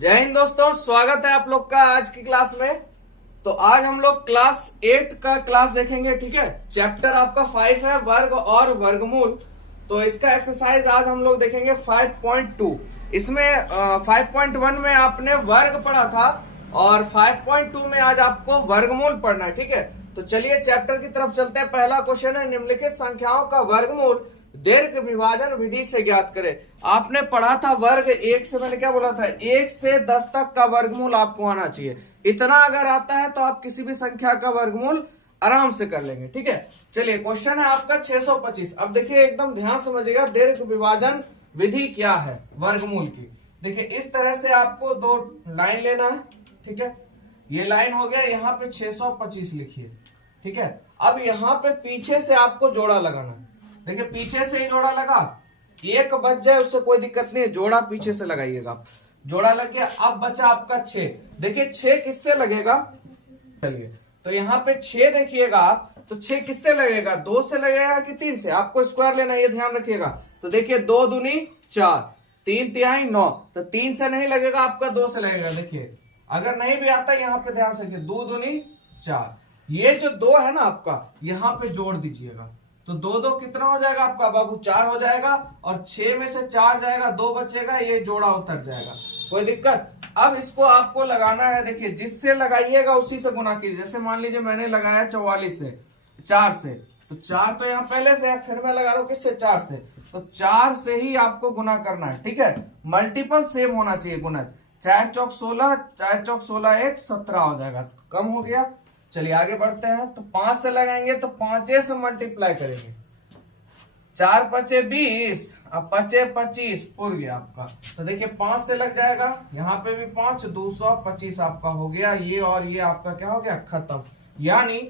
जय हिंद दोस्तों, स्वागत है आप लोग का आज की क्लास में। तो आज हम लोग क्लास 8 का क्लास देखेंगे। ठीक है, चैप्टर आपका 5 है, वर्ग और वर्गमूल। तो इसका एक्सरसाइज आज हम लोग देखेंगे 5.2। इसमें 5.1 में आपने वर्ग पढ़ा था और 5.2 में आज आपको वर्गमूल पढ़ना है। ठीक है, तो चलिए चैप्टर की तरफ चलते हैं। पहला क्वेश्चन है, निम्नलिखित संख्याओं का वर्गमूल दीर्घ विभाजन विधि से ज्ञात करें। आपने पढ़ा था वर्ग 1 से, मैंने क्या बोला था, 1 से 10 तक का वर्गमूल आपको आना चाहिए। इतना अगर आता है तो आप किसी भी संख्या का वर्गमूल आराम से कर लेंगे। ठीक है, चलिए क्वेश्चन है आपका 625। अब देखिए एकदम ध्यान समझिएगा, दीर्घ विभाजन विधि क्या है वर्गमूल की। देखिए इस तरह से आपको दो लाइन लेना है। ठीक है, ये लाइन हो गया, यहाँ पे 625 लिखिए। ठीक है, अब यहाँ पे पीछे से आपको जोड़ा लगाना है। देखिए पीछे से ही जोड़ा लगा, एक बच जाए उससे कोई दिक्कत नहीं है, जोड़ा पीछे से लगाइएगा। जोड़ा लग गया, अब बचा आपका 6। देखिए 6 किससे लगेगा, चलिए तो यहाँ पे 6 देखिएगा, तो 6 किससे लगेगा, 2 से लगेगा कि 3 से। आपको स्क्वायर लेना है, ये ध्यान रखिएगा। तो देखिए 2 दूनी 4, 3 तिहाई 9, तो 3 से नहीं लगेगा आपका, 2 से लगेगा। देखिए अगर नहीं भी आता यहाँ पे ध्यान से, 2 दूनी 4, ये जो 2 है ना आपका, यहाँ पे जोड़ दीजिएगा। तो 2 कितना हो जाएगा आपका बाबू, 4 हो जाएगा। और 6 में से 4 जाएगा, 2 बचेगा, ये जोड़ा उतर जाएगा, कोई दिक्कत। अब इसको आपको लगाना है। देखिए जिससे लगाइएगा उसी से गुना कीजिए। जैसे मान लीजिए मैंने लगाया 44 से, 4 से, तो 4 तो यहाँ पहले से है, फिर मैं लगा रहा हूँ किससे, 4 से। तो 4 से ही आपको गुना करना है। ठीक है, मल्टीपल सेम होना चाहिए गुना। 4 चौक 16, 4 चौक 16, 1 17 हो जाएगा, कम हो गया। चलिए आगे बढ़ते हैं। तो 5 से लगाएंगे तो 5 से मल्टीप्लाई करेंगे, 4 पचे 20, अब पचे 25 पुर गया आपका। तो देखिए 5 से लग जाएगा, यहाँ पे भी 5, 225 आपका हो गया। ये और ये आपका क्या हो गया, खत्म। यानी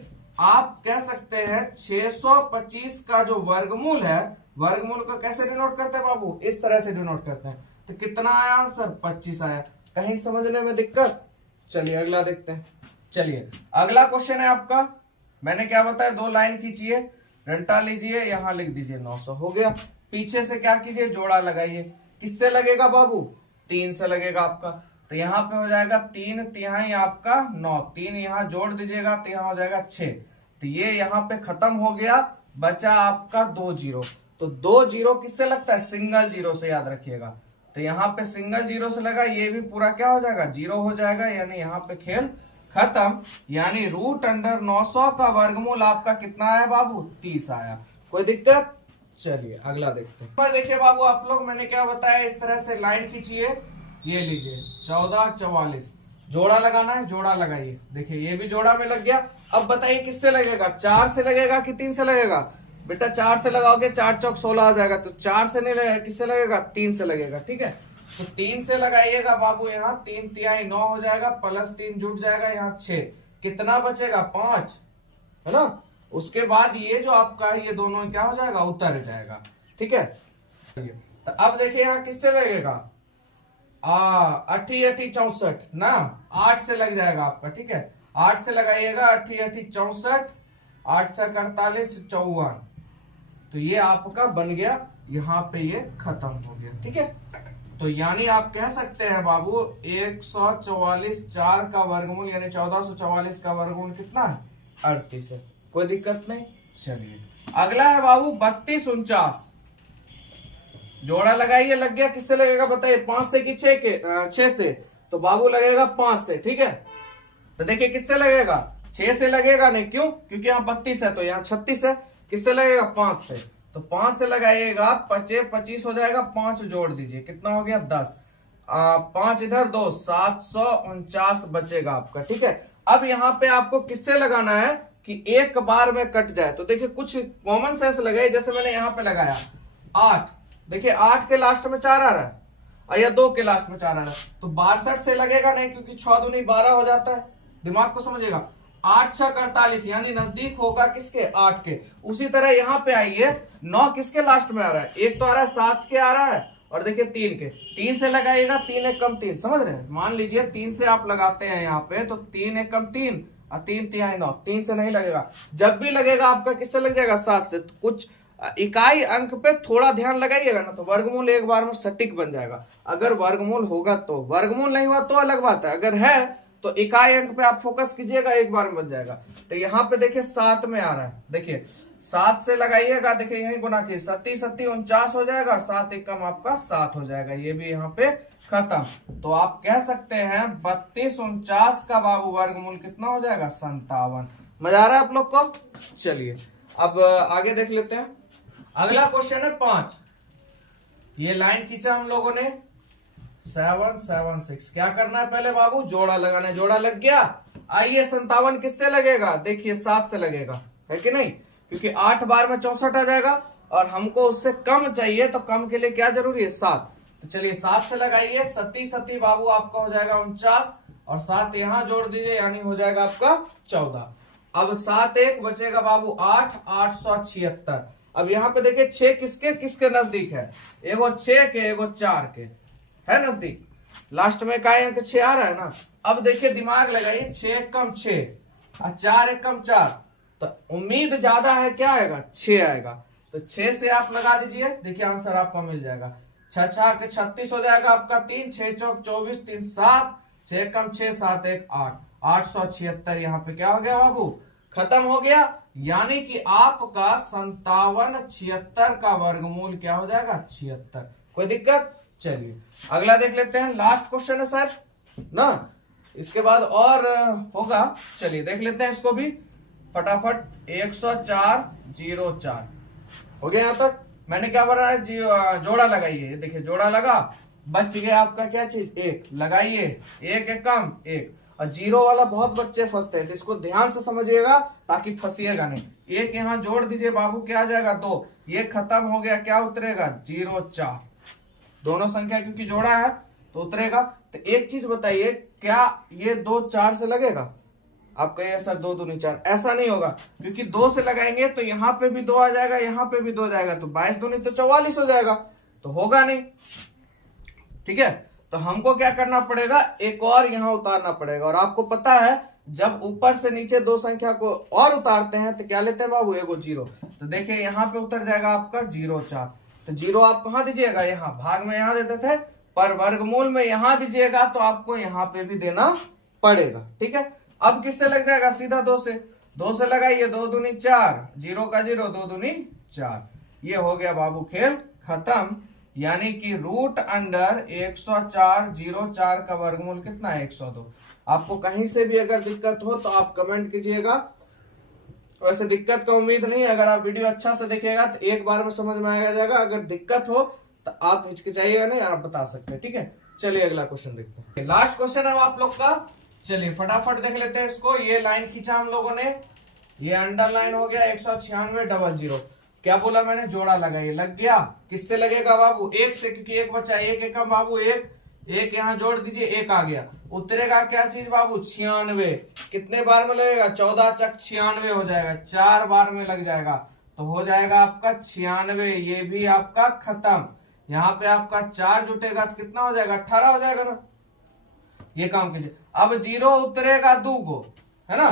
आप कह सकते हैं 625 का जो वर्गमूल है, वर्गमूल को कैसे डिनोट करते हैं बाबू, इस तरह से डिनोट करते हैं। तो कितना आया आंसर, 25 आया। कहीं समझने में दिक्कत? चलिए अगला देखते हैं। चलिए अगला क्वेश्चन है आपका, मैंने क्या बताया, 2 लाइन खींचिए, रंटा लीजिए, यहां लिख दीजिए 900 हो गया। पीछे से क्या कीजिए, जोड़ा लगाइए। किससे लगेगा बाबू, 3 से लगेगा आपका। तो यहाँ पे हो जाएगा 3 तिहाई आपका 9, 3 यहाँ जोड़ दीजिएगा तो यहाँ हो जाएगा 6। तो ये यहाँ पे खत्म हो गया, बचा आपका 2 जीरो। तो 2 जीरो किससे लगता है, सिंगल जीरो से, याद रखिएगा। तो यहाँ पे सिंगल जीरो से लगा, ये भी पूरा क्या हो जाएगा, जीरो हो जाएगा। यानी यहाँ पे खेल खत्म। यानी रूट अंडर 900 का वर्गमूल आपका कितना है बाबू, 30 आया। कोई दिक्कत? चलिए अगला देखते हैं। पर देखिए बाबू आप लोग, मैंने क्या बताया, इस तरह से लाइन खींचिए, ये लीजिए 14 44, जोड़ा लगाना है, जोड़ा लगाइए। देखिए ये भी जोड़ा में लग गया। अब बताइए किससे लगेगा, 4 से लगेगा कि 3 से लगेगा। बेटा 4 से लगाओगे, 4 चौक 16 आ जाएगा। तो 4 से नहीं लगेगा, किससे लगेगा, 3 से लगेगा। ठीक है, तो 3 से लगाइएगा बाबू, यहाँ 3 तिहाई 9 हो जाएगा, प्लस 3 जुट जाएगा, यहाँ 6, कितना बचेगा, 5, है ना। उसके बाद ये जो आपका है, ये दोनों क्या हो जाएगा, उतर जाएगा। ठीक है, तो अब देखिए यहाँ किससे लगेगा, 8 8 64 ना, 8 से लग जाएगा आपका। ठीक है, 8 से लगाइएगा, 8 8 64, 8 से 48 54। तो ये आपका बन गया, यहाँ पे ये खत्म हो गया। ठीक है, तो यानी आप कह सकते हैं बाबू 144 4 का वर्गमूल यानी 1444 का वर्गमूल कितना है, 38 है। कोई दिक्कत नहीं। चलिए अगला है बाबू 32 49, जोड़ा लगाइए, लग गया। किससे लगेगा बताइए, 5 से कि 6 के, 6 से। तो बाबू लगेगा 5 से। ठीक है, तो देखिए किससे लगेगा, 6 से लगेगा नहीं, क्यों, क्योंकि यहाँ 32 है तो यहाँ 36 है। किससे लगेगा, 5 से। तो 5 से लगाइएगा, 25 25 हो जाएगा, 5 जोड़ दीजिए, कितना हो गया, 10, 5 इधर 2, 749 बचेगा आपका। ठीक है, अब यहाँ पे आपको किससे लगाना है कि एक बार में कट जाए। तो देखिए कुछ कॉमन सेंस लगाए, जैसे मैंने यहाँ पे लगाया 8, देखिए 8 के लास्ट में 4 आ रहा है, या 2 के लास्ट में 4 आ रहा है, तो 62 से लगेगा नहीं, क्योंकि 6 दूनी 12 हो जाता है। दिमाग को समझिएगा, 8 6 48, यानी नजदीक होगा किसके, 8 के। उसी तरह यहाँ पे आइए, 9 किसके लास्ट में आ रहा है, एक तो आ रहा है 7 के आ रहा है, और देखिए 3 के। 3 से लगाइएगा, 3 एक कम 3, समझ रहे हैं। मान लीजिए 3 से आप लगाते हैं यहाँ पे, तो 3 एक कम 3 और 3 तिहाई 9, 3 से नहीं लगेगा। जब भी लगेगा आपका किससे लग जाएगा, 7 से। तो कुछ इकाई अंक पे थोड़ा ध्यान लगाइएगा ना, तो वर्गमूल एक बार में सटीक बन जाएगा। अगर वर्गमूल होगा तो, वर्गमूल नहीं हुआ तो अलग बात है। अगर है तो इकाई अंक पे आप फोकस कीजिएगा, एक बार में बन जाएगा। तो यहाँ पे देखिए 7 में आ रहा है, देखिए 7 से लगाइएगा, देखिए यही गुना की 7 7 49 हो जाएगा, 7 एकम आपका 7 हो जाएगा, ये भी यहाँ पे खत्म। तो आप कह सकते हैं 32 49 का बाबू वर्गमूल कितना हो जाएगा, 57। मजा आ रहा है आप लोग को? चलिए अब आगे देख लेते हैं। अगला क्वेश्चन है 5। ये लाइन खींचा हम लोगों ने 7 7 6। क्या करना है पहले बाबू, जोड़ा लगाना है। जोड़ा लग गया। आइए 57 किससे लगेगा, देखिए 7 से लगेगा, है कि नहीं, क्योंकि 8 बार में 64 आ जाएगा और हमको उससे कम चाहिए, तो कम के लिए क्या जरूरी है, 7। तो चलिए 7 से लगाइए, 7 7 बाबू आपका हो जाएगा 49 और 7 यहां जोड़ दीजिए, यानी हो जाएगा आपका 14। अब 7 1 बचेगा बाबू 8 876। अब यहाँ पे देखिए 6 किसके किसके नजदीक है, एगो 6 के एगो 4 के है नजदीक, लास्ट में का अंक 6 आ रहा है ना। अब देखिए दिमाग लगाइए, 6 एकम 6 और 4 एकम 4, तो उम्मीद ज्यादा है क्या आएगा, 6 आएगा। तो 6 से आप लगा दीजिए, देखिए आंसर आपका मिल जाएगा। 6 6 के 36 हो जाएगा आपका 3, 6 चौक 24, 3 7, 6 एकम 6 7 1 8, 876 यहाँ पे क्या हो गया बाबू, खत्म हो गया। यानी कि आपका 57 76 का वर्गमूल क्या हो जाएगा, 76। कोई दिक्कत? चलिए अगला देख लेते हैं, लास्ट क्वेश्चन है सर ना, इसके बाद और होगा। चलिए देख लेते हैं इसको भी फटाफट। 104 04 हो गया। यहां तक मैंने क्या बनाया, जोड़ा लगाइए, देखिए जोड़ा लगा, बच गया आपका क्या चीज, 1 लगाइए, 1 एकम 1। और जीरो वाला बहुत बच्चे फंसते हैं, तो इसको ध्यान से समझिएगा ताकि फंसिएगा नहीं। 1 यहाँ जोड़ दीजिए बाबू, क्या आ जाएगा 2, ये खत्म हो गया, क्या उतरेगा 0 4। दोनों संख्या क्योंकि जोड़ा है तो उतरेगा। तो एक चीज बताइए, क्या ये 2 4 से लगेगा? आप कहिए सर 2 दूनी 4, ऐसा नहीं होगा, क्योंकि 2 से लगाएंगे तो यहाँ पे भी 2 आ जाएगा, यहाँ पे भी 2 जाएगा, तो 22 दूनी तो 44 हो जाएगा, तो होगा नहीं। ठीक है, तो हमको क्या करना पड़ेगा, एक और यहाँ उतारना पड़ेगा। और आपको पता है जब ऊपर से नीचे 2 संख्या को और उतारते हैं तो क्या लेते हैं बाबू, एगो 0। तो देखिए यहाँ पे उतर जाएगा आपका 0 4। तो 0 आप कहाँ दीजिएगा, यहाँ भाग में यहाँ देते थे, पर वर्गमूल में यहाँ दीजिएगा तो आपको यहाँ पे भी देना पड़ेगा। ठीक है, अब किससे लग जाएगा, सीधा 2 से। 2 से लगाइए, 2 दूनी 4, 0 का 0, 2 दूनी 4। ये हो गया बाबू खेल खत्म। यानी कि रूट अंडर 104 04 का वर्गमूल कितना है, 102। आपको कहीं से भी अगर दिक्कत हो तो आप कमेंट कीजिएगा। वैसे दिक्कत का उम्मीद नहीं, अगर आप वीडियो अच्छा से देखिएगा तो एक बार में समझ में आ जाएगा। अगर दिक्कत हो तो आप हिचकिचाइएगा नहीं, आप बता सकते हैं। ठीक है, चलिए अगला क्वेश्चन देखते हैं। लास्ट क्वेश्चन है आप लोग का, चलिए फटाफट देख लेते हैं इसको। ये लाइन खींचा हम लोगों ने, ये अंडरलाइन हो गया 196 00। क्या बोला मैंने, जोड़ा लगाइए, लग गया। किससे लगेगा बाबू, 1 से, क्योंकि 1 बचा, 1 एकम बाबू 1, 1 यहाँ जोड़ दीजिए, 1 आ गया। उतरेगा क्या चीज बाबू, 96। कितने बार में लगेगा, 14 चक 96 हो जाएगा, 4 बार में लग जाएगा, तो हो जाएगा आपका 96। ये भी आपका खत्म। यहाँ पे आपका 4 जुटेगा तो कितना हो जाएगा, 18 हो जाएगा ना। ये काम कीजिए। अब 0 उतरेगा 2 को, है ना,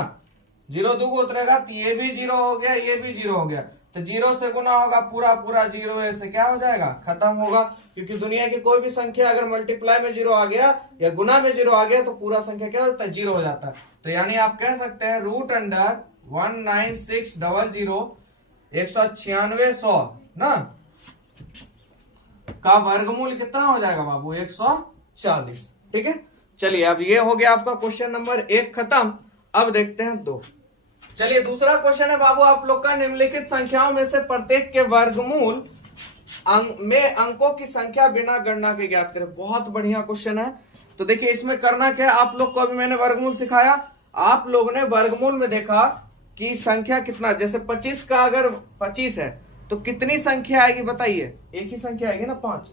0 2 को उतरेगा, तो ये भी 0 हो गया, ये भी 0 हो गया। तो 0 से गुना होगा, पूरा पूरा 0 से क्या हो जाएगा, खत्म होगा। क्योंकि दुनिया की कोई भी संख्या अगर मल्टीप्लाई में 0 आ गया या गुना में 0 आ गया तो पूरा संख्या क्या होता है, 0 हो जाता है। तो यानी आप कह सकते हैं रूट अंडर 19600 196 ना का वर्गमूल कितना हो जाएगा बाबू, 140। ठीक है, चलिए अब ये हो गया आपका क्वेश्चन नंबर 1 खत्म। अब देखते हैं 2। चलिए दूसरा क्वेश्चन है बाबू आप लोग का, निम्नलिखित संख्याओं में से प्रत्येक के वर्गमूल में अंकों की संख्या बिना गणना के ज्ञात करें। बहुत बढ़िया क्वेश्चन है। तो देखिए इसमें करना क्या है, आप लोग को अभी मैंने वर्गमूल सिखाया, आप लोगों ने वर्गमूल में देखा कि संख्या कितना, जैसे 25 का अगर 25 है तो कितनी संख्या आएगी बताइए, एक ही संख्या आएगी ना, 5।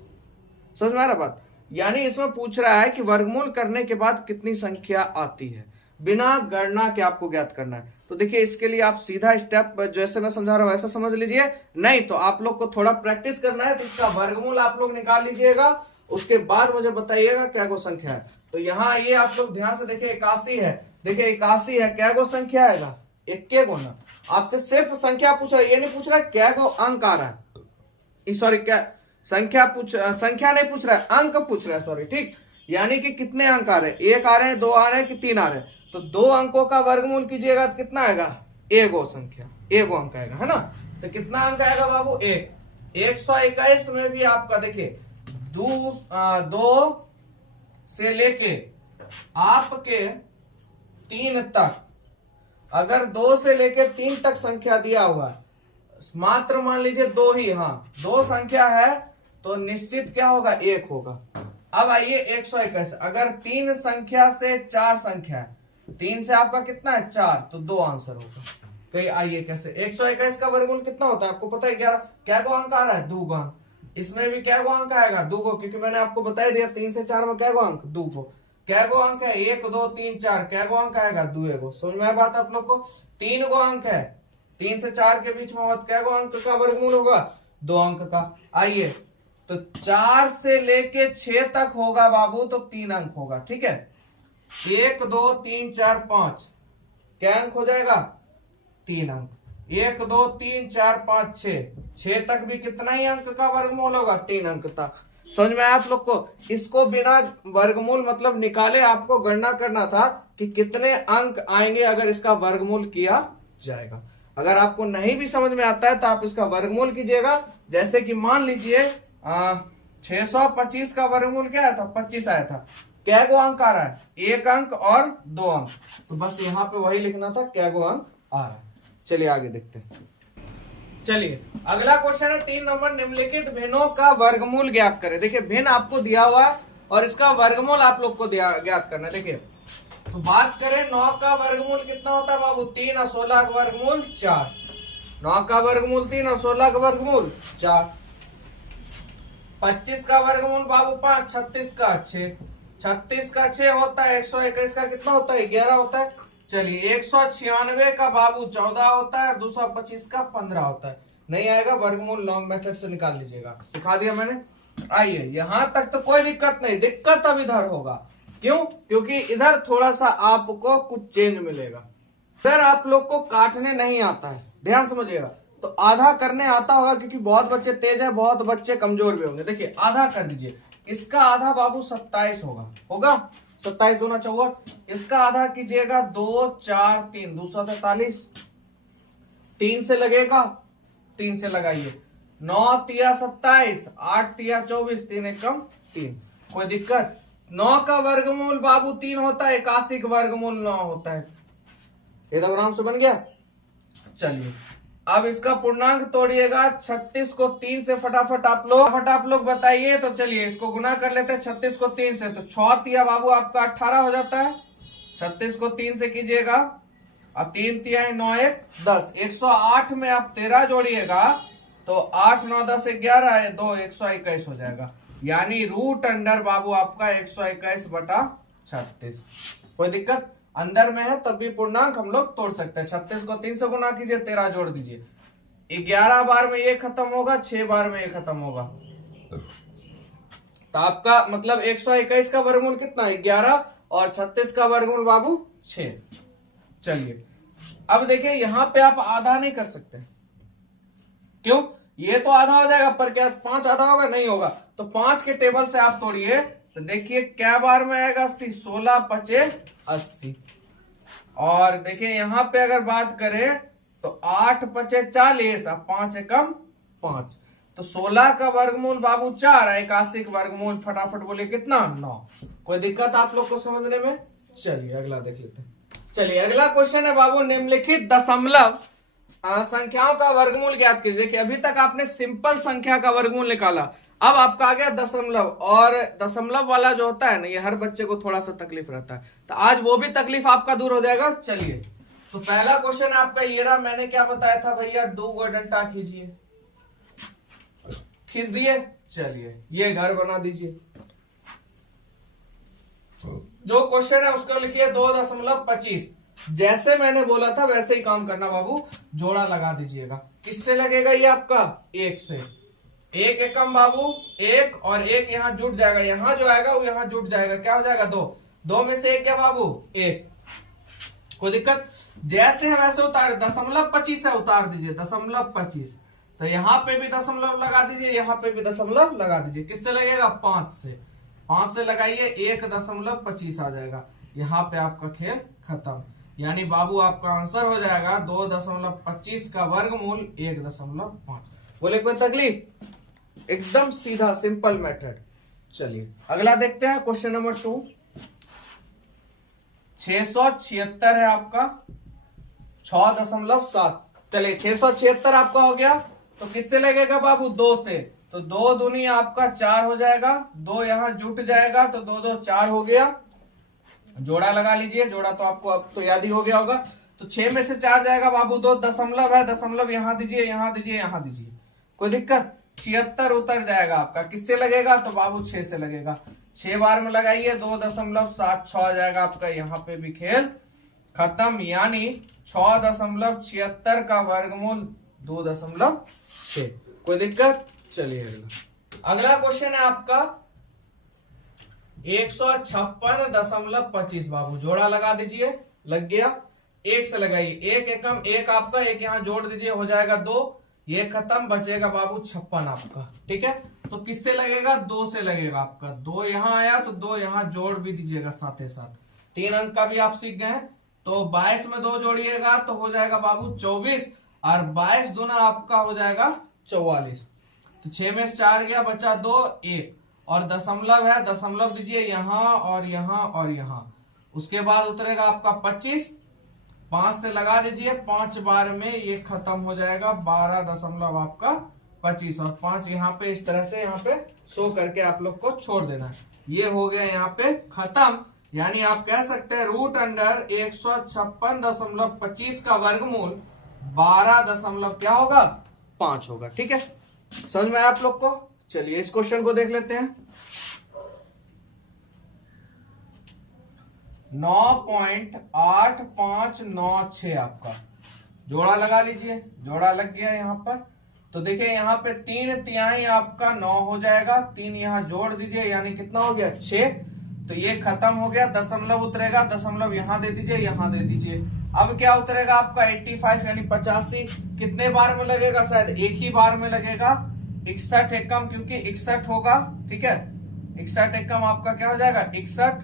समझ में आ रहा बात? यानी इसमें पूछ रहा है कि वर्गमूल करने के बाद कितनी संख्या आती है, बिना गणना के आपको ज्ञात करना है। तो देखिए इसके लिए आप सीधा स्टेप जैसे मैं समझा रहा हूं वैसा समझ लीजिए, नहीं तो आप लोग को थोड़ा प्रैक्टिस करना है। तो इसका वर्गमूल आप लोग निकाल लीजिएगा, उसके बाद मुझे बताइएगा क्या गो संख्या है। तो यहाँ ये आप लोग ध्यान से देखिए, 81 है, देखिए 81 है, क्या गो संख्या आएगा, इक्के गुना। आपसे सिर्फ संख्या पूछ रहा है, ये नहीं पूछ रहा है क्या को अंक आ रहा है, सॉरी क्या संख्या नहीं पूछ रहा है, अंक पूछ रहा है, सॉरी ठीक। यानी कि कितने अंक आ रहे हैं, एक आ रहे हैं, दो आ रहे हैं कि तीन आ रहे हैं। तो दो अंकों का वर्गमूल कीजिएगा तो कितना आएगा, एगो संख्या, एगो अंक आएगा, है ना। तो कितना अंक आएगा बाबू, एक। 121 में भी आपका देखिए दो से लेके आपके 3 तक, अगर 2 से लेके 3 तक संख्या दिया हुआ है, मात्र मान लीजिए 2 ही, हाँ 2 संख्या है तो निश्चित क्या होगा, 1 होगा। अब आइए 121, अगर 3 संख्या से 4 संख्या है, 3 से आपका कितना है 4, तो 2 आंसर होगा। तो आइए कैसे, 121 का वर्गमूल कितना होता है आपको पता है, 11। क्या को अंक आ रहा है, 2 गो अंक। इसमें भी क्या गो अंक आएगा, 2 गो, क्योंकि मैंने आपको बता दिया 3 से 4 में क्या गो अंक, 2 गो। क्या गो अंक है, 1 2 3 4, क्या गो अंक आएगा, 2 गो। समझ में आया बात आप लोग को, 3 गो अंक है, 3 से 4 के बीच में क्या गो अंक का वर्गमूल होगा, 2 अंक का। आइए तो 4 से लेके 6 तक होगा बाबू तो 3 अंक होगा, ठीक है। 1 2 3 4 5 क्या अंक हो जाएगा, 3 अंक। 1 2 3 4 5 6 तक भी कितना ही अंक का वर्गमूल होगा, 3 अंक था। समझ में आया आप लोग को। इसको बिना वर्गमूल मतलब निकाले आपको गणना करना था कि कितने अंक आएंगे अगर इसका वर्गमूल किया जाएगा। अगर आपको नहीं भी समझ में आता है तो आप इसका वर्गमूल कीजिएगा। जैसे कि मान लीजिए 625 का वर्गमूल क्या आया था, 25 आया था। क्या गो अंक आ रहा है, 1 अंक और 2 अंक, तो बस यहाँ पे वही लिखना था, क्या गो अंक आ रहा है। चलिए आगे देखते हैं। चलिए अगला क्वेश्चन है 3 नंबर, निम्नलिखित भिन्नों का वर्गमूल ज्ञात करें। देखिए भिन्न आपको दिया हुआ है और इसका वर्गमूल आप लोग को ज्ञात करना है। देखिए तो बात करें 9 का वर्गमूल कितना होता है बाबू, 3 और 16 का वर्गमूल 4। 9 का वर्गमूल 3 और 16 का वर्गमूल 4। 25 का वर्गमूल बाबू 5, 36 का 6, 36 का 6 होता है, 121 का कितना होता है, 11 होता है। चलिए 196 का बाबू 14 होता है और 225 का 15 होता है। नहीं आएगा वर्गमूल लॉन्ग मेथड से निकाल लीजिएगा, सिखा दिया मैंने। आइए यहां तक तो कोई दिक्कत नहीं, दिक्कत अब इधर होगा। क्यों, क्योंकि इधर थोड़ा सा आपको कुछ चेंज मिलेगा। इधर आप लोग को काटने नहीं आता है, ध्यान समझिएगा। तो आधा करने आता होगा क्योंकि बहुत बच्चे तेज है, बहुत बच्चे कमजोर भी होंगे। देखिए आधा कर दीजिए, इसका आधा बाबू 27 होगा 27 दूना 54। इसका आधा कीजिएगा 2 4 3 243। 3 से लगेगा, 3 से लगाइए, 9 तिया 27, 8 तिया 24, 3 एकम 3। कोई दिक्कत। 9 का वर्गमूल बाबू 3 होता है, 81 का वर्गमूल 9 होता है। ये तो आराम से बन गया। चलिए अब इसका पूर्णांक तोड़िएगा। 36 को 3 से फटाफट आप लोग बताइए। तो चलिए इसको गुना कर लेते हैं 36 को 3 से। तो 6 तिया बाबू आपका 18 हो जाता है। 36 को 3 से कीजिएगा, अब 3 तिया 9 1 10। 108 में आप 13 जोड़िएगा तो 8 9 10 11 है 2, 121 हो जाएगा। यानी रूट अंडर बाबू आपका 121/36। कोई दिक्कत, अंदर में है तब भी पूर्णांक हम लोग तोड़ सकते हैं। 36 को 3 से गुना कीजिए, 13 जोड़ दीजिए, 11 बार में ये खत्म होगा, 6 बार में ये खत्म होगा। तो आपका मतलब 121 का वर्गमूल कितना है, 11, और 36 का वर्गमूल बाबू 6। चलिए अब देखिए यहां पे आप आधा नहीं कर सकते। क्यों, ये तो आधा हो जाएगा पर क्या 5 आधा होगा, नहीं होगा। तो 5 के टेबल से आप तोड़िए तो देखिए क्या बार में आएगा 80, 16 5 80। और देखिए यहां पे अगर बात करें तो 8 5 40, अब 5 एकम 5। तो 16 का वर्गमूल बाबू 4, 81 का वर्गमूल फटाफट बोले कितना 9। कोई दिक्कत आप लोग को समझने में। चलिए अगला देख लेते हैं। चलिए अगला क्वेश्चन है बाबू, निम्नलिखित दशमलव संख्याओं का वर्गमूल ज्ञात कीजिए। देखिए अभी तक आपने सिंपल संख्या का वर्गमूल निकाला, अब आपका आ गया दशमलव। और दशमलव वाला जो होता है ना, ये हर बच्चे को थोड़ा सा तकलीफ रहता है, तो आज वो भी तकलीफ आपका दूर हो जाएगा। चलिए तो पहला क्वेश्चन आपका ये रहा, मैंने क्या बताया था भैया, 2 गो डंडा खींचिए, खींच दिए। चलिए ये घर बना दीजिए। जो क्वेश्चन है उसको लिखिए 2.25। जैसे मैंने बोला था वैसे ही काम करना बाबू, जोड़ा लगा दीजिएगा। किससे लगेगा ये आपका, 1 से। 1 एकम बाबू 1, और 1 यहां जुट जाएगा, यहां जो आएगा वो यहां जुट जाएगा, क्या हो जाएगा 2। 2 में से 1 क्या बाबू 1। कोई दिक्कत? जैसे है वैसे उतार, 0.25 है उतार दीजिए 0.25। तो यहाँ पे भी दशमलव लगा दीजिए, यहाँ पे भी दशमलव लगा दीजिए। किससे लगेगा? 5 से। 5 से लगाइए 1.25 आ जाएगा। यहाँ पे आपका खेल खत्म। यानी बाबू आपका आंसर हो जाएगा 2.25 का वर्गमूल 1.5। बोले कोई तकलीफ? एकदम सीधा सिंपल मेथड। चलिए अगला देखते हैं क्वेश्चन नंबर 2। 676 है आपका 6.7। चलिए 676 आपका हो गया, तो किससे लगेगा बाबू? 2 से। तो 2 दूनी आपका 4 हो जाएगा, 2 यहां जुट जाएगा तो 2 2 4 हो गया। जोड़ा लगा लीजिए, जोड़ा तो आपको अब तो याद ही हो गया होगा। तो 6 में से 4 जाएगा बाबू, 2 दशमलव है, दशमलव यहां दीजिए, यहां दीजिए, यहां दीजिए। कोई दिक्कत? 76 उतर जाएगा आपका। किससे लगेगा? तो बाबू 6 से लगेगा। 6 बार में लगाइए 2.76 आ जाएगा आपका। यहाँ पे भी खेल खत्म। यानी 6.76 का वर्गमूल 2.6। कोई दिक्कत? चलिए अगला क्वेश्चन है आपका 156.25 बाबू। जोड़ा लगा दीजिए, लग गया। 1 से लगाइए, 1 एकम 1 आपका, 1 यहाँ जोड़ दीजिए, हो जाएगा 2। ये खत्म, बचेगा बाबू 56 आपका। ठीक है, तो किससे लगेगा? 2 से लगेगा आपका। 2 यहाँ आया तो 2 यहाँ जोड़ भी दीजिएगा साथ ही साथ। 3 अंक का भी आप सीख गए हैं। तो 22 में 2 जोड़िएगा तो हो जाएगा बाबू 24, और 22 दूना आपका हो जाएगा 44। तो 6 में से 4 गया, बचा 2, 1 और दशमलव है, दशमलव दीजिए यहाँ और यहाँ और यहाँ। उसके बाद उतरेगा आपका 25। 5 से लगा दीजिए, 5 बार में ये खत्म हो जाएगा 12.25 और 5 यहाँ पे इस तरह से यहाँ पे शो करके आप लोग को छोड़ देना है। ये हो गया यहाँ पे खत्म। यानी आप कह सकते हैं रूट अंडर 156.25 का वर्गमूल 12 क्या होगा? 5 होगा। ठीक है, समझ में आया आप लोग को? चलिए इस क्वेश्चन को देख लेते हैं। 9.8596 आपका। जोड़ा लगा लीजिए, जोड़ा लग गया यहाँ पर। तो देखिए यहाँ पे 3/3 आपका 9 हो जाएगा। 3 यहाँ जोड़ दीजिए, यानी कितना हो गया? 6। तो ये खत्म हो गया। दशमलव उतरेगा, दशमलव यहाँ दे दीजिए, यहाँ दे दीजिए। अब क्या उतरेगा आपका? 85 यानी 85। कितने बार में लगेगा? शायद एक ही बार में लगेगा। 61 एकम, क्योंकि 61 होगा। ठीक है, 61 एकम आपका क्या हो जाएगा? 61।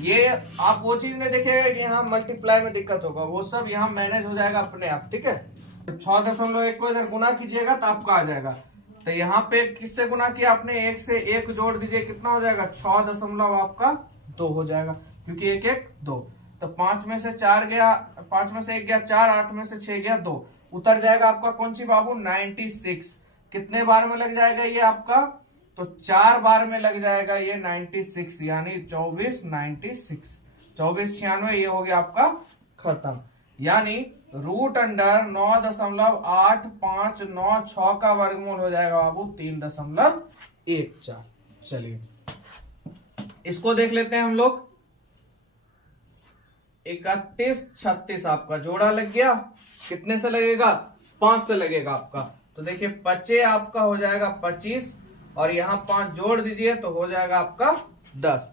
ये आप वो चीज नहीं देखेगा कि यहाँ मल्टीप्लाई में दिक्कत होगा, वो सब यहाँ मैनेज हो जाएगा अपने आप। ठीक है, 6.1 को इधर गुना कीजिएगा तो आपका आ जाएगा। तो यहाँ पे किससे गुना किया आपने? 1 से 1 जोड़ दीजिए, कितना हो जाएगा? 6 आपका 2 हो जाएगा, क्योंकि 1 1 2। तो 5 में से 4 गया, 5 में से 1 गया 4, 8 में से 6 गया 2। उतर जाएगा आपका कौन सी बाबू? 96। कितने बार में लग जाएगा ये आपका? तो 4 बार में लग जाएगा ये 96, यानी 24 96 24 96। ये हो गया आपका खत्म। यानी रूट अंडर 9.8596 का वर्गमूल हो जाएगा बाबू 3.14। चलिए इसको देख लेते हैं हम लोग। 31 36 आपका जोड़ा लग गया। कितने से लगेगा? 5 से लगेगा आपका। तो देखिए 25 आपका हो जाएगा 25, और यहाँ 5 जोड़ दीजिए तो हो जाएगा आपका 10।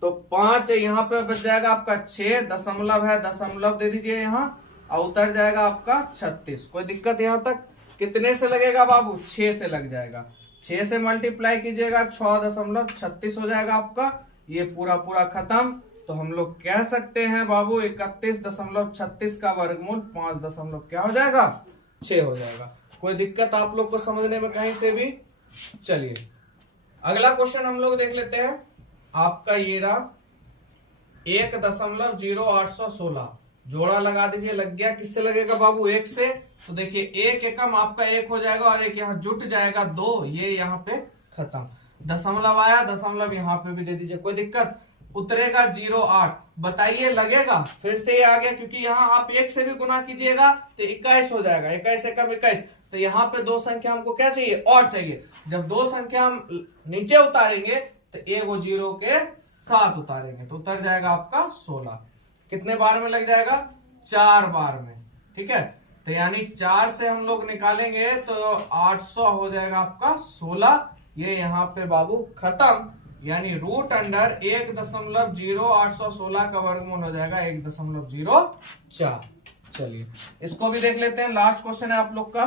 तो 5 यहाँ पे बच जाएगा आपका 6, दशमलव है, दशमलव दे दीजिए यहाँ, और उतर जाएगा आपका 36। कोई दिक्कत यहाँ तक? कितने से लगेगा बाबू? 6 से लग जाएगा। 6 से मल्टीप्लाई कीजिएगा 6.36 हो जाएगा आपका। ये पूरा पूरा खत्म। तो हम लोग कह सकते हैं बाबू 31.36 का वर्गमूल 5 क्या हो जाएगा? 6 हो जाएगा। कोई दिक्कत आप लोग को समझने में कहीं से भी? चलिए अगला क्वेश्चन हम लोग देख लेते हैं। आपका ये रहा 1.0816। जोड़ा लगा दीजिए, लग गया। किससे लगेगा बाबू? 1 से। तो देखिए 1 एकम आपका 1 हो जाएगा, और 1 यहाँ जुट जाएगा 2। ये यहाँ पे खत्म। दशमलव आया, दशमलव यहाँ पे भी दे दीजिए। कोई दिक्कत? उतरेगा 0.8। बताइए लगेगा? फिर से ये आ गया, क्योंकि यहाँ आप 1 से भी गुना कीजिएगा तो 21 हो जाएगा। 21 एकम 21। तो यहाँ पे 2 संख्या हमको क्या चाहिए? और चाहिए। जब 2 संख्या हम नीचे उतारेंगे तो एक वो 0 के साथ उतारेंगे, तो उतर जाएगा आपका 16। कितने बार में लग जाएगा? 4 बार में। ठीक है, तो यानी 4 से हम लोग निकालेंगे तो 800 हो जाएगा आपका 16। ये यहाँ पे बाबू खत्म। यानी रूट अंडर 1.0816 का वर्गमूल हो जाएगा 1.04। चलिए इसको भी देख लेते हैं। लास्ट क्वेश्चन है आप लोग का,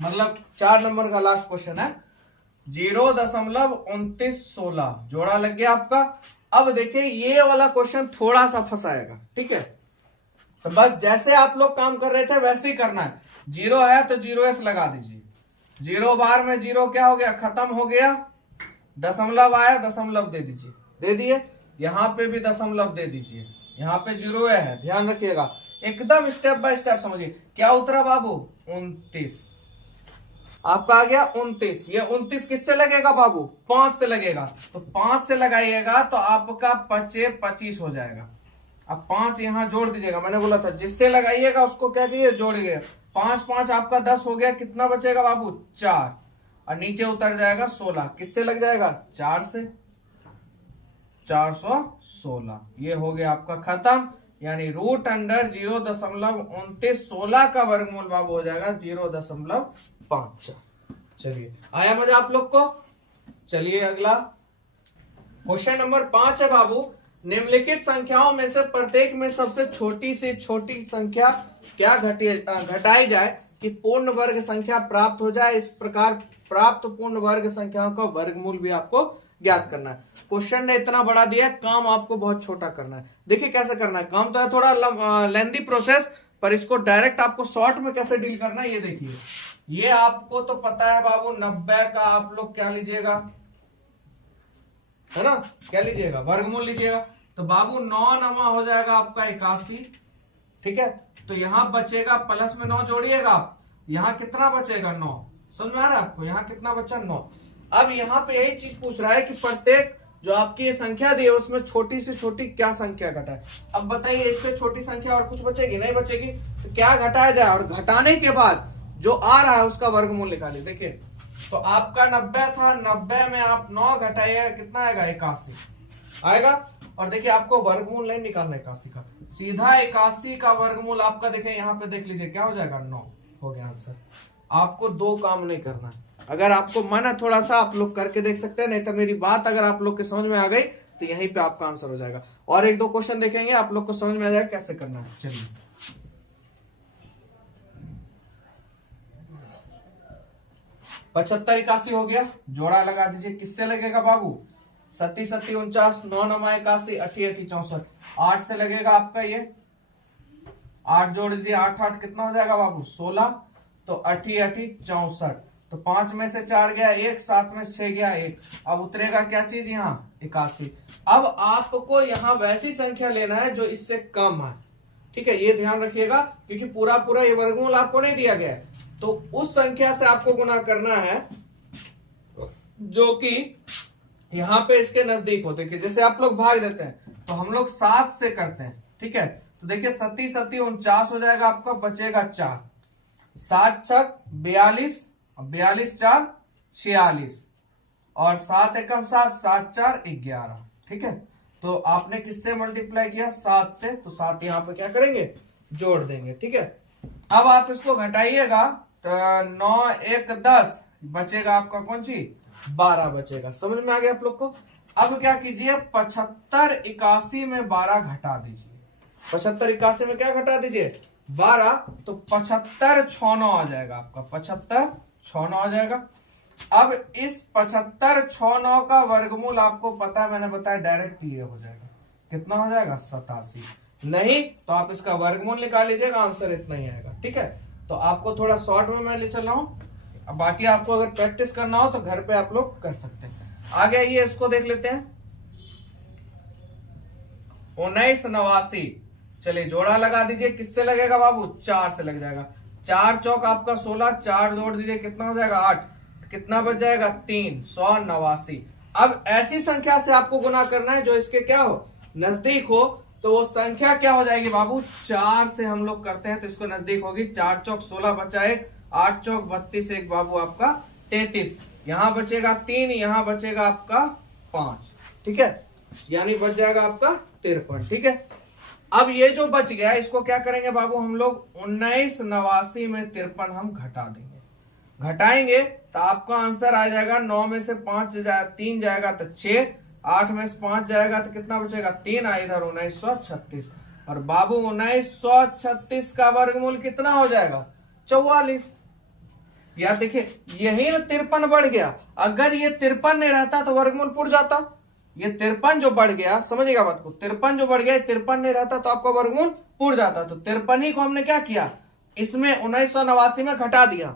मतलब 4 नंबर का लास्ट क्वेश्चन है। 0.2916 जोड़ा लग गया आपका। अब देखिए ये वाला क्वेश्चन थोड़ा सा फंसाएगा, ठीक है। तो बस जैसे आप लोग काम कर रहे थे वैसे ही करना है। 0 है तो 0s लगा दीजिए। 0 बार में 0 क्या हो गया, खत्म हो गया। दशमलव आया, दशमलव दे दीजिए, दे दिए। यहां पे भी दशमलव दे दीजिए, यहाँ पे 0 है, ध्यान रखिएगा। एकदम स्टेप बाय स्टेप समझिए। क्या उतरा बाबू, 29 आपका आ गया 29। ये 29 किससे लगेगा बाबू, 5 से लगेगा। तो 5 से लगाइएगा तो आपका 25 हो जाएगा। अब 5 यहां जोड़ दीजिएगा, मैंने बोला था जिससे लगाइएगा उसको क्या चाहिए, जोड़िएगा। 5 5 आपका 10 हो गया। कितना बचेगा बाबू, 4, और नीचे उतर जाएगा 16। किससे लग जाएगा, 4 से। 416 ये हो गया आपका खत्म। यानी रूट अंडर 0.2916 का वर्गमूल बाबू हो जाएगा 0.54। चलिए आया मजा आप लोग को। चलिए अगला क्वेश्चन नंबर 5 है बाबू। निम्नलिखित संख्याओं में से प्रत्येक में सबसे छोटी से छोटी संख्या क्या घटाई जाए कि पूर्ण वर्ग संख्या प्राप्त हो जाए। इस प्रकार प्राप्त पूर्ण वर्ग संख्याओं का वर्गमूल भी आपको ज्ञात करना है। क्वेश्चन ने इतना बड़ा दिया, काम आपको बहुत छोटा करना है। देखिए कैसे करना है, काम तो है थोड़ा लेंथी प्रोसेस, पर इसको डायरेक्ट आपको शॉर्ट में कैसे डील करना है ये देखिए। ये आपको तो पता है बाबू, 90 का आप लोग क्या लीजिएगा, है ना, क्या लीजिएगा, वर्गमूल लीजिएगा। तो बाबू 9 नमा हो जाएगा आपका 81, ठीक है। तो यहां बचेगा, प्लस में 9 जोड़िएगा आप, यहां कितना बचेगा 9। समझ में आ रहा है आपको, यहां कितना बचा 9। अब यहाँ पे यही चीज पूछ रहा है कि प्रत्येक जो आपकी ये संख्या दी है उसमें छोटी से छोटी क्या संख्या घटाए। अब बताइए इससे छोटी संख्या और कुछ बचेगी, नहीं बचेगी। तो क्या घटाया जाए, और घटाने के बाद जो आ रहा है उसका वर्गमूल निकालिए। देखिए तो आपका 90 था, 90 में आप 9 घटाइएगा, कितना आएगा, 81 आएगा। और देखिए आपको वर्गमूल नहीं निकालना 81 का, सीधा 81 का वर्गमूल आपका देखिए यहाँ पे देख लीजिए क्या हो जाएगा, 9 हो गया आंसर। आपको 2 काम नहीं करना है। अगर आपको मन है थोड़ा सा आप लोग करके देख सकते हैं, नहीं तो मेरी बात अगर आप लोग के समझ में आ गई तो यहीं पे आपका आंसर हो जाएगा। और 1-2 क्वेश्चन देखेंगे, आप लोग को समझ में आ जाएगा कैसे करना है। चलिए 75 81 हो गया, जोड़ा लगा दीजिए। किससे लगेगा बाबू, 37 37 49, 9 9 81, 8 8 64। 8 से लगेगा आपका ये, 8 जोड़ दीजिए, 8 8 कितना हो जाएगा बाबू, 16। तो 8 8 64। तो 5 में से 4 गया 1, 7 में से 6 गया 1। अब उतरेगा क्या चीज यहाँ, 81। अब आपको यहाँ वैसी संख्या लेना है जो इससे कम है, ठीक है, ये ध्यान रखिएगा, क्योंकि पूरा पूरा ये वर्गमूल आपको नहीं दिया गया है। तो उस संख्या से आपको गुना करना है जो कि यहाँ पे इसके नजदीक हो। देखिए जैसे आप लोग भाग देते हैं तो हम लोग 7 से करते हैं, ठीक है। तो देखिए 37 37 49 हो जाएगा आपका, बचेगा 4। 7 6 42, 42 4 46, और 7 एकम 7, 7 4 11, ठीक है। तो आपने किससे मल्टीप्लाई किया, 7 से, तो 7 यहाँ पे क्या करेंगे, जोड़ देंगे, ठीक है। अब आप इसको घटाइएगा तो 9 1 10, बचेगा आपका कौन सी, 12 बचेगा। समझ में आ गया आप लोग को। अब क्या कीजिए, 75 81 में 12 घटा दीजिए। 75 81 में क्या घटा दीजिए, 12। तो 75 69 आ जाएगा आपका, 75 69 आ जाएगा। अब इस 75 69 का वर्गमूल आपको पता है, मैंने बताया डायरेक्ट ये हो जाएगा, कितना हो जाएगा, 87। नहीं तो आप इसका वर्गमूल निकाल लीजिएगा, आंसर इतना ही आएगा, ठीक है। तो आपको थोड़ा शॉर्ट में मैं ले चल रहा हूं, बाकी आपको अगर प्रैक्टिस करना हो तो घर पे आप लोग कर सकते हैं। आगे आइए इसको देख लेते हैं। 19 89, चलिए जोड़ा लगा दीजिए। किससे लगेगा बाबू, 4 से लग जाएगा। 4 चौक आपका 16, 4 जोड़ दीजिए, कितना हो जाएगा, 8। कितना बच जाएगा, 3 189। अब ऐसी संख्या से आपको गुना करना है जो इसके क्या हो, नजदीक हो। तो वो संख्या क्या हो जाएगी बाबू, 4 से हम लोग करते हैं तो इसको नजदीक होगी। 4 चौक 16 बचा 1, 8 चौक 32, एक बाबू आपका 33। यहां बचेगा 3, यहां बचेगा आपका 5, ठीक है, यानी बच जाएगा आपका 53, ठीक है। अब ये जो बच गया इसको क्या करेंगे बाबू हम लोग, 19 89 में 53 हम घटा देंगे। घटाएंगे तो आपका आंसर आ जाएगा 9 में से 3 जाएगा तो 6, 8 में से 5 जाएगा तो कितना बचेगा 3, इधर 1936। और बाबू 1936 का वर्गमूल कितना हो जाएगा 44। या देखिए यही ना 53 बढ़ गया, अगर ये 53 नहीं रहता तो वर्गमूल पुर जाता। ये 53 जो बढ़ गया, समझिएगा बात को, 53 जो बढ़ गया 53 नहीं रहता तो आपका वर्गमूल पुर जाता। तो 53 ही को हमने क्या किया, इसमें 1989 में घटा दिया,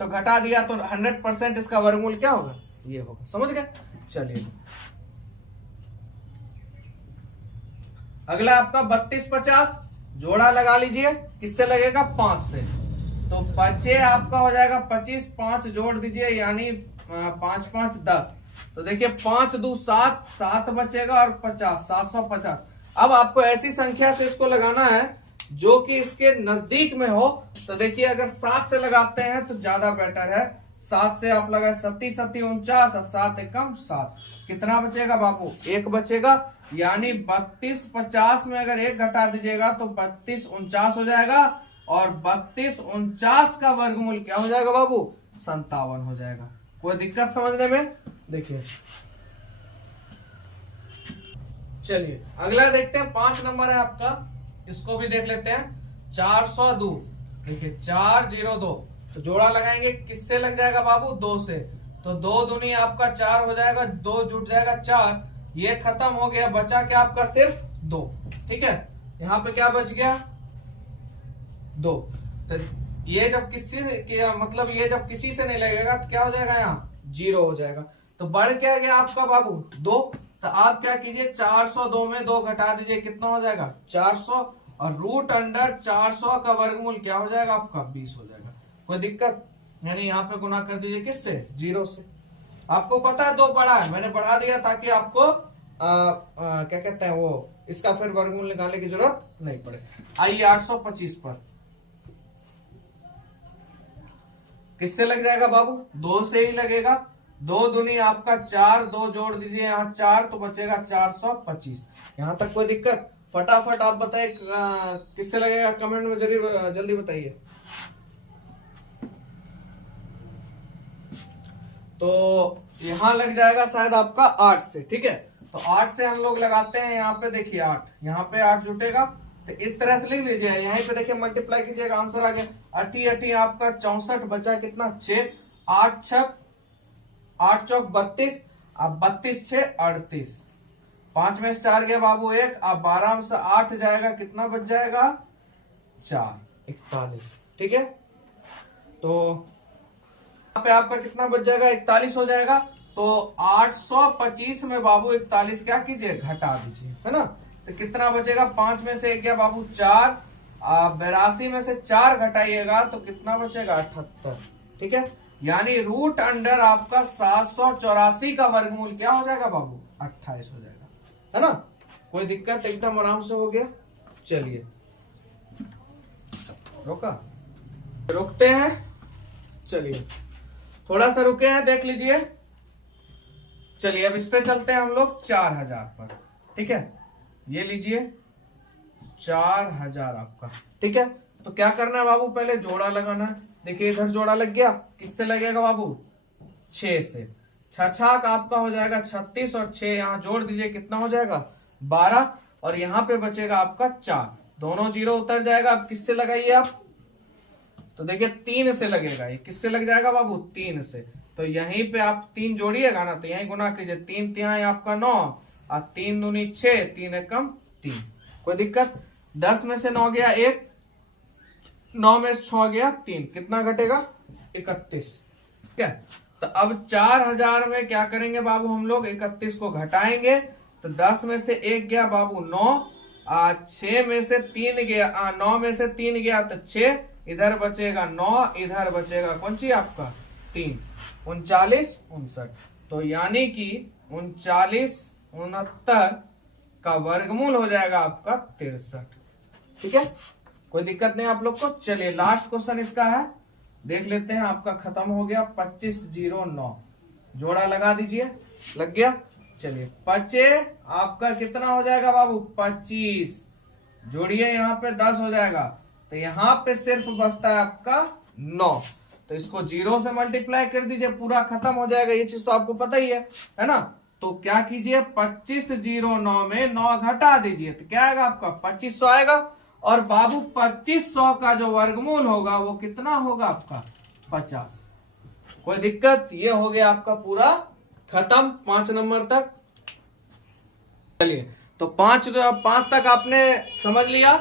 तो घटा दिया तो 100% इसका वर्गमूल क्या होगा, ये होगा। समझ गए। चलिए अगला आपका 32-50 जोड़ा लगा लीजिए, किससे लगेगा 5 से। तो 5 आपका हो जाएगा 25, 5 जोड़ दीजिए यानी 5 5 10। तो देखिए 5 2 7, 7 बचेगा और 50, 750। अब आपको ऐसी संख्या से इसको लगाना है जो कि इसके नजदीक में हो। तो देखिए अगर 7 से लगाते हैं तो ज्यादा बेटर है। 7 से आप लगाए 37 37 49 और 7 एकम 7, कितना बचेगा बाबू 1 बचेगा। यानी 32 50 में अगर 1 घटा दीजिएगा तो 32 49 हो जाएगा। और 32 49 का वर्गमूल क्या हो जाएगा बाबू 57 हो जाएगा। कोई दिक्कत समझने में। देखिए चलिए अगला देखते हैं, 5 नंबर है आपका, इसको भी देख लेते हैं। 402, देखिए 402 तो जोड़ा लगाएंगे, किससे लग जाएगा बाबू 2 से। तो 2 दूनी आपका 4 हो जाएगा, 2 जुट जाएगा 4, ये खत्म हो गया, बचा क्या आपका सिर्फ 2। ठीक है, यहाँ पे क्या बच गया 2। तो ये जब किसी से मतलब ये जब किसी से नहीं लगेगा तो क्या हो जाएगा, यहाँ 0 हो जाएगा। तो बढ़ क्या गया आपका बाबू 2। तो आप क्या कीजिए 402 में 2 घटा दीजिए, कितना हो जाएगा 400। और रूट अंडर 400 का वर्गमूल क्या हो जाएगा आपका 20 हो जाएगा। कोई दिक्कत, यानी यहाँ पे गुना कर दीजिए किससे 0 से। आपको पता है 2 बढ़ा है, मैंने बढ़ा दिया ताकि आपको क्या कहते हैं वो इसका फिर वर्गमूल निकालने की जरूरत नहीं पड़े। आइए 825 पर किससे लग जाएगा बाबू 2 से ही लगेगा। 2 दूनी आपका 4, 2 जोड़ दीजिए यहाँ 4 तो बचेगा 425। यहाँ तक कोई दिक्कत। फटाफट आप बताइए किससे लगेगा, कमेंट में जरूर जल्दी बताइए। तो यहां लग जाएगा शायद आपका 8 से। ठीक है, तो 8 से हम लोग लगाते हैं, यहाँ पे देखिए 8, यहाँ पे 8 जुटेगा तो इस तरह से लिख लीजिए। यहीं पे देखिए मल्टीप्लाई कीजिएगा, आंसर आ गया 8 आपका 64, बचा कितना 6, 8 चौक 32, अब 32 6 38, 5 में से 4 गया बाबू 1, अब 12 में से 8 जाएगा, कितना बच जाएगा 4 41। ठीक है, तो यहाँ पे आपका कितना बच जाएगा 41 हो जाएगा। तो 825 में बाबू 41 क्या कीजिए घटा दीजिए, है ना। तो कितना बचेगा, 5 में से 1 गया बाबू 4, 82 में से 4 घटाइएगा तो कितना बचेगा 78। ठीक है, यानी रूट अंडर आपका 784 का वर्गमूल क्या हो जाएगा बाबू 28 हो जाएगा, है ना। कोई दिक्कत, एकदम आराम से हो गया। चलिए रोकते हैं, चलिए थोड़ा सा रुके हैं, देख लीजिए। चलिए अब इस पे चलते हैं हम लोग 4000 पर। ठीक है, ये लीजिए 4000 आपका। ठीक है, तो क्या करना है बाबू, पहले जोड़ा लगाना है। देखिए इधर जोड़ा लग गया, किससे लगेगा बाबू 6 से। 6 का आपका हो जाएगा 36 और 6 यहाँ जोड़ दीजिए, कितना हो जाएगा 12। और यहाँ पे बचेगा आपका 4, दोनों 0 उतर जाएगा। अब किससे लगाइए आप, तो देखिए 3 से लगेगा। ये किससे लग जाएगा बाबू 3 से। तो यहीं पे आप 3 जोड़िएगा ना, तो यहीं गुना कीजिए, 3 3 आपका 9 और 3 दूनी 6, 3 एकम 3। कोई दिक्कत। 10 में से 9 गया 1, 9 में से 6 गया 3, कितना घटेगा 31। ठीक है, तो अब 4000 में क्या करेंगे बाबू, हम लोग 31 को घटाएंगे। तो 10 में से 1 गया बाबू 9, 6 में से 3 गया 9 में से 3 गया तो 6, इधर बचेगा 9, इधर बचेगा कौन सी आपका 3, 39 59। तो यानी कि 39 69 का वर्गमूल हो जाएगा आपका 63। ठीक है, कोई दिक्कत नहीं आप लोग को। चलिए लास्ट क्वेश्चन इसका है, देख लेते हैं। आपका खत्म हो गया 2509, जोड़ा लगा दीजिए, लग गया। चलिए 25 आपका कितना हो जाएगा बाबू 25, जोड़िए यहाँ पे 10 हो जाएगा। तो यहाँ पे सिर्फ बचता है आपका 9। तो इसको 0 से मल्टीप्लाई कर दीजिए, पूरा खत्म हो जाएगा। ये चीज तो आपको पता ही है ना। तो क्या कीजिए, 2509 में 9 घटा दीजिए, तो क्या आएगा आपका 2500 आएगा। और बाबू 2500 का जो वर्गमूल होगा वो कितना होगा आपका 50। कोई दिक्कत? ये हो गया आपका पूरा खत्म 5 नंबर तक। चलिए, तो 5 तक आपने समझ लिया।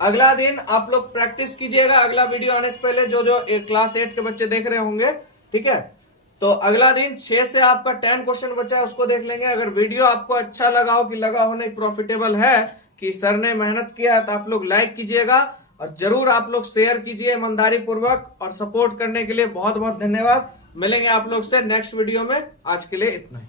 अगला दिन आप लोग प्रैक्टिस कीजिएगा, अगला वीडियो आने से पहले जो क्लास 8 के बच्चे देख रहे होंगे, ठीक है। तो अगला दिन 6 से आपका 10 क्वेश्चन बचा है, उसको देख लेंगे। अगर वीडियो आपको अच्छा लगा हो, कि लगा हो नहीं, प्रॉफिटेबल है, कि सर ने मेहनत किया है, तो आप लोग लाइक कीजिएगा और जरूर आप लोग शेयर कीजिए ईमानदारी पूर्वक। और सपोर्ट करने के लिए बहुत बहुत धन्यवाद। मिलेंगे आप लोग से नेक्स्ट वीडियो में। आज के लिए इतना ही।